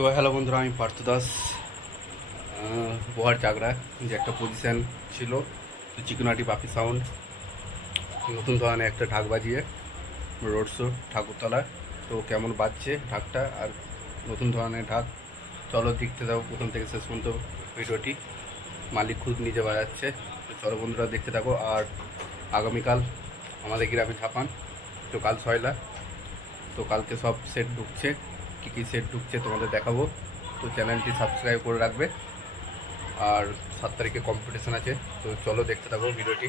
তো হ্যালো বন্ধুরা, আমি পার্থ দাস বোহার চাকরা, যে একটা পজিশান ছিল, তো চিকনাটি পাপি সাউন্ড নতুন ধরনের একটা ঢাক বাজিয়ে রোড শো ঠাকুরতলা, তো কেমন বাজছে ঢাকটা আর নতুন ধরনের ঢাক? চলো দেখতে দাও প্রথম থেকে শেষ পর্যন্ত ভিডিওটি। মালিক খুদ নিজে বাজাচ্ছে। তো চলো বন্ধুরা, দেখতে থাকো। আর আগামীকাল আমাদের গ্রামে ঝাপান, তো কাল ছয়লা, তো কালকে সব সেট ঢুকছে। কী কী সেট ঢুকছে তোমাদের দেখাবো। তো চ্যানেলটি সাবস্ক্রাইব করে রাখবে। আর সাত তারিখে কম্পিটিশান আছে। তো চলো দেখতে থাকো ভিডিওটি।